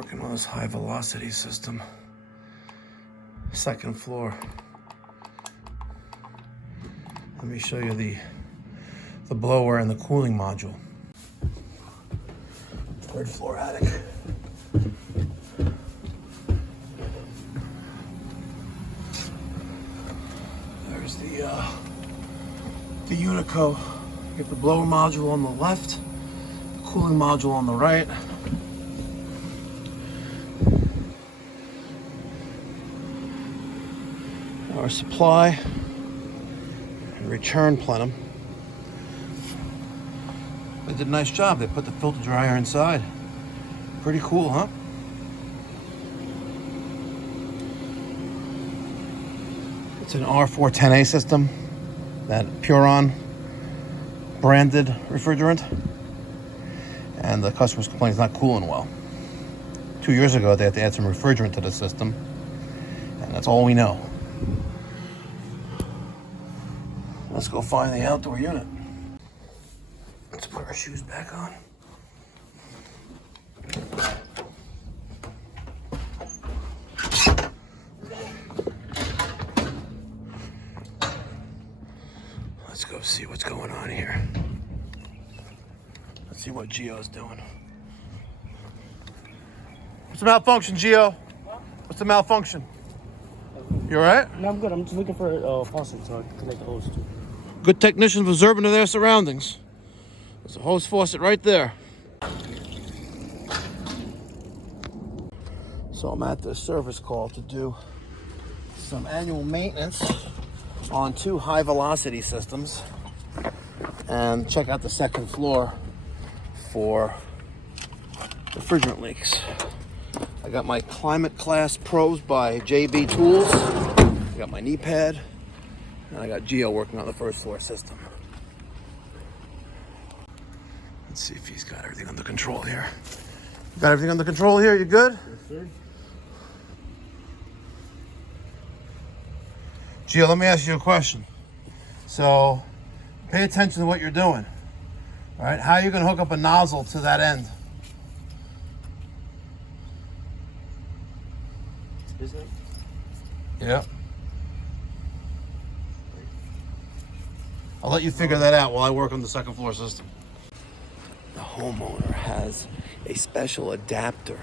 Working on this high velocity system. Second floor. Let me show you the blower and the cooling module. Third floor attic. There's the Unico. You get the blower module on the left, the cooling module on the right. Our supply and return plenum. They did a nice job. They put the filter dryer inside. Pretty cool, huh? It's an R410A system, that Puron branded refrigerant, and the customers complain it's not cooling well. 2 years ago, they had to add some refrigerant to the system, and that's all we know. Let's go find the outdoor unit. Let's put our shoes back on. Let's go see what's going on here. Let's see what Gio's doing. What's the malfunction, Gio? What's the malfunction? You all right? No, I'm good. I'm just looking for a faucet so I can connect the hose to. Good technicians observant of their surroundings. There's a hose faucet right there. So I'm at the service call to do some annual maintenance on 2 high velocity systems and check out the second floor for refrigerant leaks. I got my Climate Class probes by JB Tools. I got my knee pad. And I got Gio working on the first floor system. Let's see if he's got everything under control here. You got everything under control here? You good? Yes, sir. Gio, let me ask you a question. So, pay attention to what you're doing. All right, how are you going to hook up a nozzle to that end? This way? Yeah. I'll let you figure that out while I work on the second floor system. The homeowner has a special adapter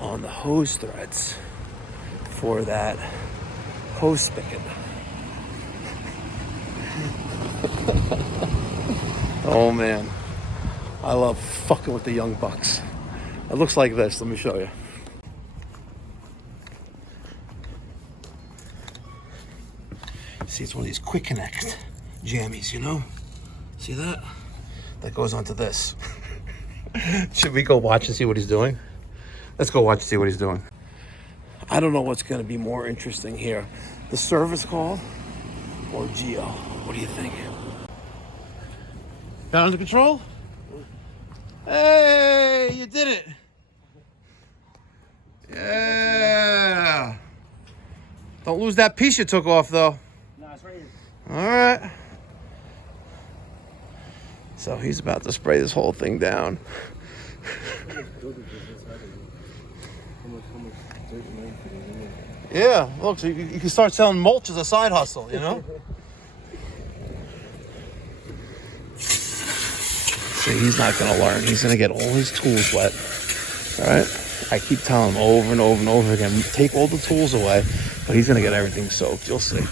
on the hose threads for that hose spigot. Oh man, I love fucking with the young bucks. It looks like this, let me show you. See, it's one of these quick connect jammies, you know? See that? That goes onto this. Should we go watch and see what he's doing? Let's go watch and see what he's doing. I don't know what's going to be more interesting here. The service call or Gio? What do you think? Got it under control? Hey, you did it. Yeah. Don't lose that piece you took off though. Nah, it's right here. All right. So he's about to spray this whole thing down. Yeah, look, so you can start selling mulch as a side hustle, you know? See, he's not going to learn. He's going to get all his tools wet. All right? I keep telling him over and over and over again, take all the tools away, but he's going to get everything soaked. You'll see.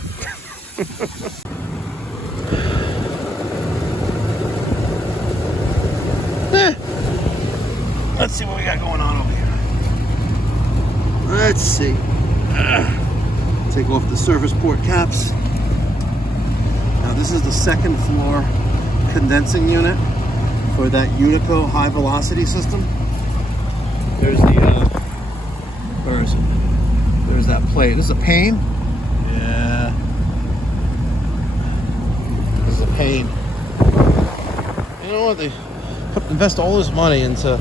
Let's see what we got going on over here. Let's see. Take off the surface port caps. Now this is the second floor condensing unit for that Unico high velocity system. There's the, where is it? There's that plate. This is a pane. Yeah. This is a pane. You know what? They invest all this money into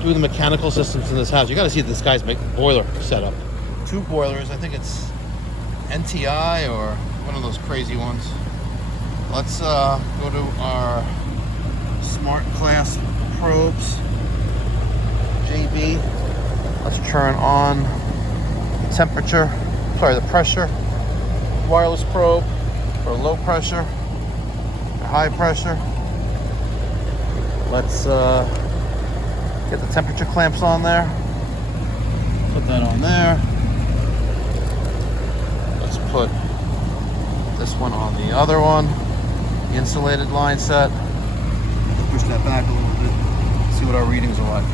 doing the mechanical systems in this house. You got to see this guy's boiler setup. 2 boilers. I think it's NTI or one of those crazy ones. Let's go to our Smart Class probes. JB. Let's turn on the temperature, the pressure. Wireless probe for low pressure, high pressure. Let's get the temperature clamps on there. Put that on there. Let's put this one on the other one. The insulated line set. Push that back a little bit. See what our readings are like.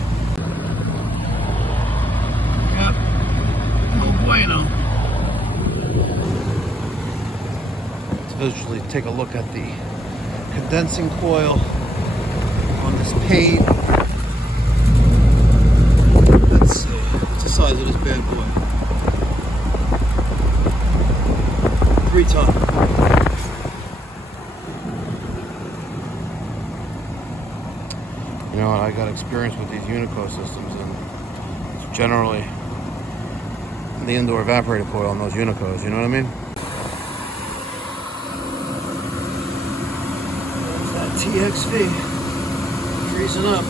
Yep. No bueno. Let's visually take a look at the condensing coil on this paint. Let's see. What's the size of this bad boy? 3 ton. You know, I got experience with these Unico systems, and it's generally the indoor evaporator coil on those Unicos, you know what I mean? There's that TXV freezing up.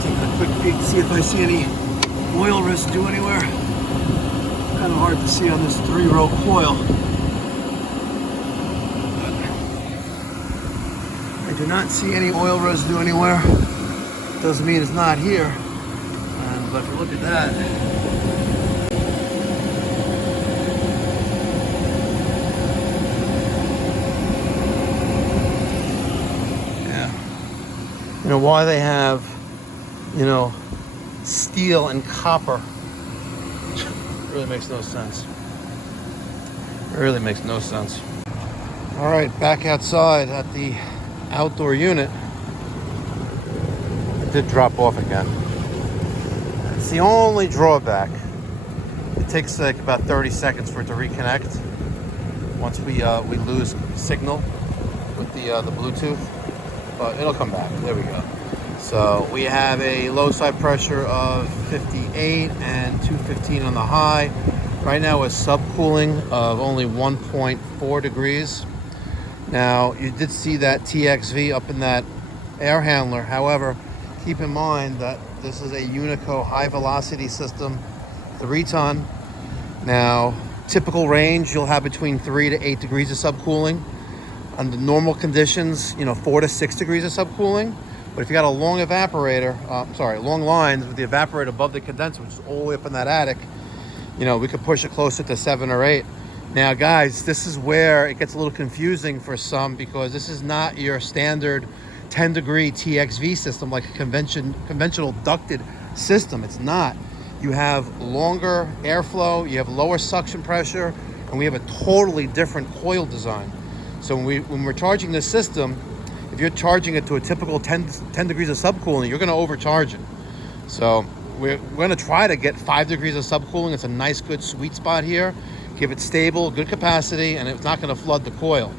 Taking a quick peek to see if I see any oil residue anywhere. Kind of hard to see on this 3-row coil. I do not see any oil residue anywhere. Doesn't mean it's not here. But if you look at that, yeah. You know why they have, you know, steel and copper? It really makes no sense. It really makes no sense. All right, back outside at the outdoor unit. It did drop off again. It's the only drawback. It takes like about 30 seconds for it to reconnect once we lose signal with the Bluetooth, but it'll come back. There we go. So we have a low side pressure of 58 and 215 on the high. Right now a subcooling of only 1.4 degrees. Now, you did see that TXV up in that air handler. However, keep in mind that this is a Unico high velocity system, 3 ton. Now, typical range, you'll have between 3 to 8 degrees of subcooling. Under normal conditions, you know, 4 to 6 degrees of subcooling. But if you got a long evaporator, long lines with the evaporator above the condenser, which is all the way up in that attic, you know, we could push it closer to 7 or 8. Now, guys, this is where it gets a little confusing for some, because this is not your standard 10-degree TXV system like a conventional ducted system. It's not. You have longer airflow, you have lower suction pressure, and we have a totally different coil design. So when we're charging this system, if you're charging it to a typical 10 degrees of subcooling, you're going to overcharge it. So we're going to try to get 5 degrees of subcooling. It's a nice, good sweet spot here. Give it stable, good capacity, and it's not going to flood the coil.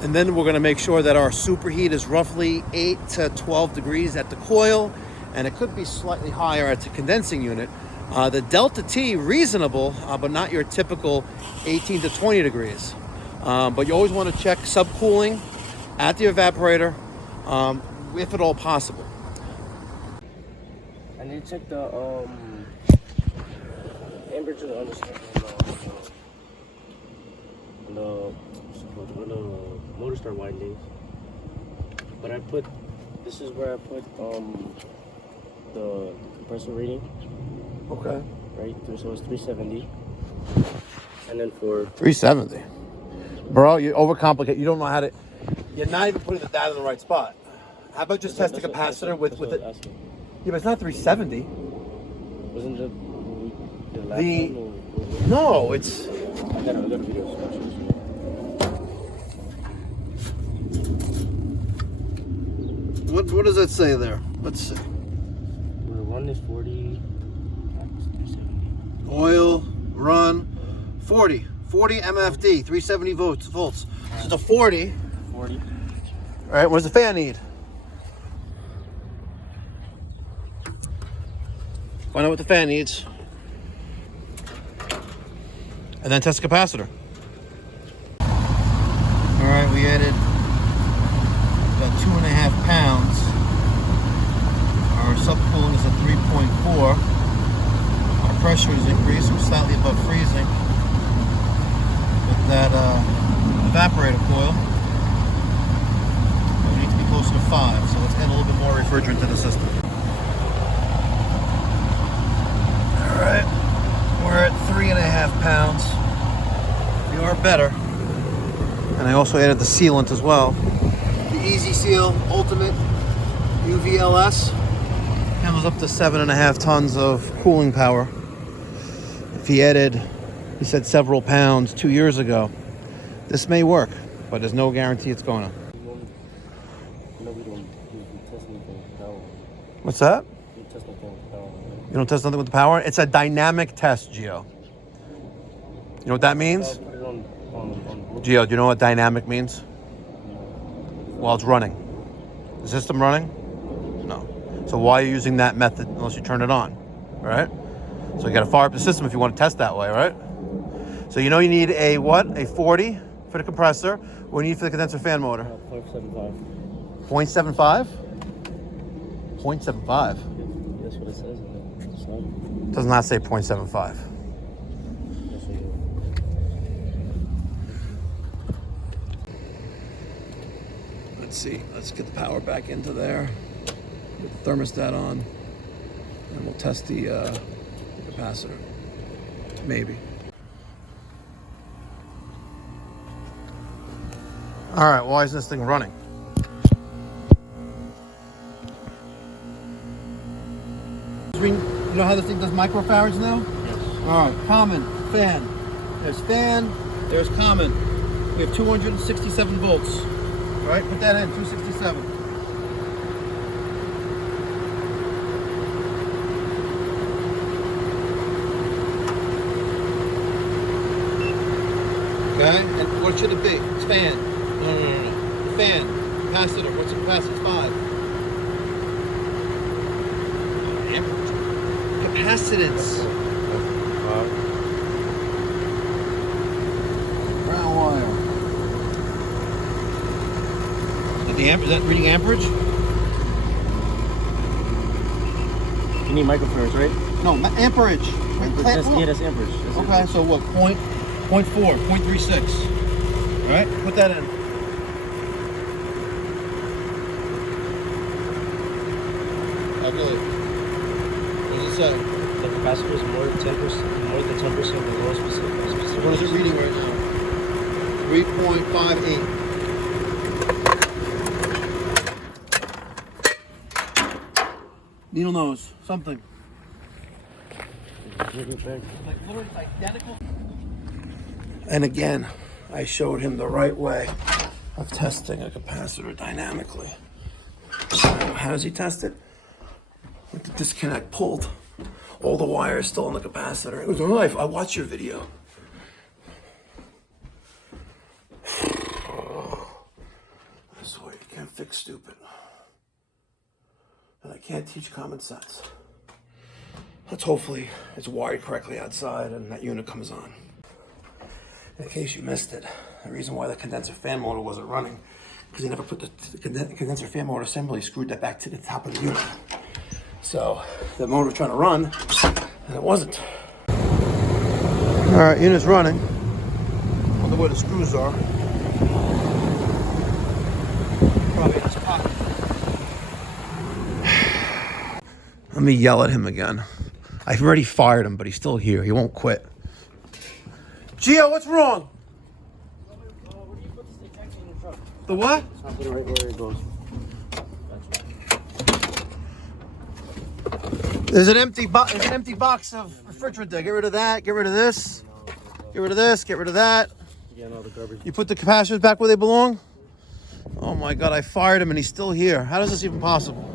And then we're going to make sure that our superheat is roughly 8 to 12 degrees at the coil, and it could be slightly higher at the condensing unit. The Delta T, reasonable, but not your typical 18 to 20 degrees. But you always want to check subcooling at the evaporator, if at all possible. I need to check the temperature on the motor start windings. But this is where I put the compressor reading. Okay. Right, so it's 370. And then for 370. Bro, you overcomplicate. You don't know how to. You're not even putting the data in the right spot. How about just test the capacitor with it? Yeah, but it's not 370. Wasn't the last one? No, it's. I got a video. What does that say there? Let's see. The one is 40. 370. Oil run 40 MFD, 370 volts. So it's a 40. 40. All right, what does the fan need? Find out what the fan needs. And then test the capacitor. All right, we added about pressure is increased. We're slightly above freezing with that evaporator coil. We need to be closer to 5, so let's add a little bit more refrigerant to the system. All right, we're at 3.5 pounds. We are better. And I also added the sealant as well. The Easy Seal Ultimate UVLS handles up to 7.5 tons of cooling power. If he said several pounds 2 years ago, this may work, but there's no guarantee it's going to. What's that? You don't test nothing with the power? It's a dynamic test, Gio. You know what that means? Gio, do you know what dynamic means? While it's running. The system running? No. So why are you using that method unless you turn it on? All right? So you got to fire up the system if you want to test that way, right? So you know you need a what? A 40 for the compressor. What do you need for the condenser fan motor? 0.75. 0.75? 0.75? That's what it says. It does not say 0.75. Let's see. Let's get the power back into there. Get the thermostat on. And we'll test the capacitor. Maybe. All right, why is this thing running? You know how this thing does microfarads now? Yes. All right, common, fan. There's fan, there's common. We have 267 volts. All right, put that in, 267. Okay, and what should it be? It's fan. No. Fan, capacitor. What's the capacitor? It's 5. Amperage. Capacitance. Brown wire. Is that reading amperage? You need microfarads, right? No, amperage. That's amperage. Okay, so what? 0.4, 0.36. All right, put that in. Calculate. What does it say? The capacitor is more than 10% of the lowest specific. What is it reading right now? 3.58. Needle nose, something. Like literally identical. And again, I showed him the right way of testing a capacitor dynamically. So how does he test it? With the disconnect pulled. All the wires still in the capacitor. It was real life. I watched your video. This way you can't fix stupid. And I can't teach common sense. Let's hopefully it's wired correctly outside and that unit comes on. In case you missed it, the reason why the condenser fan motor wasn't running, because he never put the condenser fan motor assembly, screwed that back to the top of the unit. So the motor was trying to run, and it wasn't. All right, unit's running. Wonder where the screws are. Probably in his pocket. Let me yell at him again. I've already fired him, but he's still here. He won't quit. Gio, what's wrong? Where do you put this extraction in your truck? The what? It's not right where it goes. There's an empty box of refrigerant there. Get rid of that. Get rid of this. Get rid of this. Get rid of that. Yeah, no, the garbage. You put the capacitors back where they belong? Oh my God, I fired him and he's still here. How is this even possible?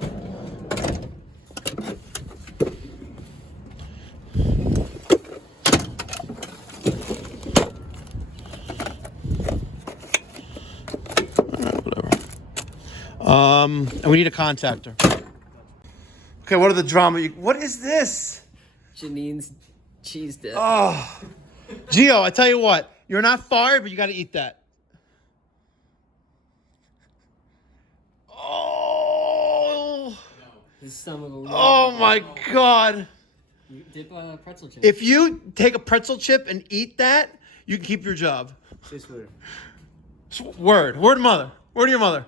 And we need a contactor. Okay, what are the drama? What is this? Janine's cheese dip. Oh, Gio, I tell you what, you're not fired, but you got to eat that. Oh, Some of the oh my God. You dip on a pretzel chip. If you take a pretzel chip and eat that, you can keep your job. Say swear. Word to mother. Word to your mother.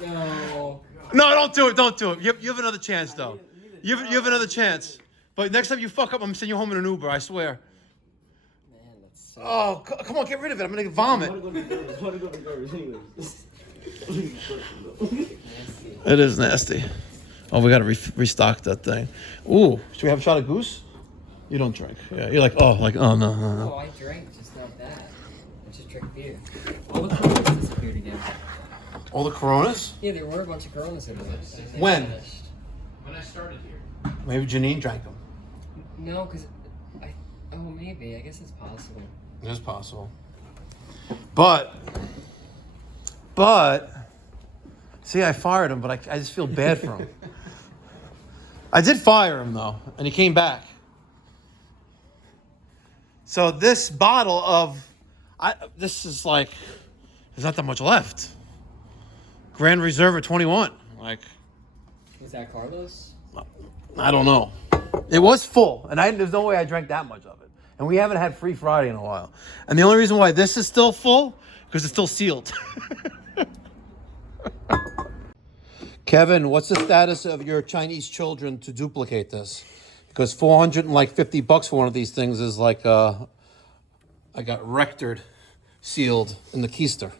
No. No, don't do it. Don't do it. You have another chance, though. You have another chance. But next time you fuck up, I'm sending you home in an Uber, I swear. Man, that's so... Oh, come on, get rid of it. I'm going to vomit. I want to go to the garbage anyways. nasty. It is nasty. Oh, we got to restock that thing. Ooh, should we have a shot of goose? You don't drink. Yeah, you're like, oh, no. Oh, I drank, just not that. I just drink beer. All the Coronas disappeared again. All the Coronas? Yeah, there were a bunch of Coronas in there. When? When I started here. Maybe Janine drank them. No, because oh, maybe. I guess it's possible. It is possible. But, see, I fired him, but I just feel bad for him. I did fire him, though, and he came back. So this bottle of, this is like, there's not that much left. Grand Reserve at 21. Like, Was that Carlos? I don't know. It was full, and there's no way I drank that much of it. And we haven't had Free Friday in a while. And the only reason why this is still full, because it's still sealed. Kevin, what's the status of your Chinese children to duplicate this? Because $450 for one of these things is like, I got Rectored sealed in the keister.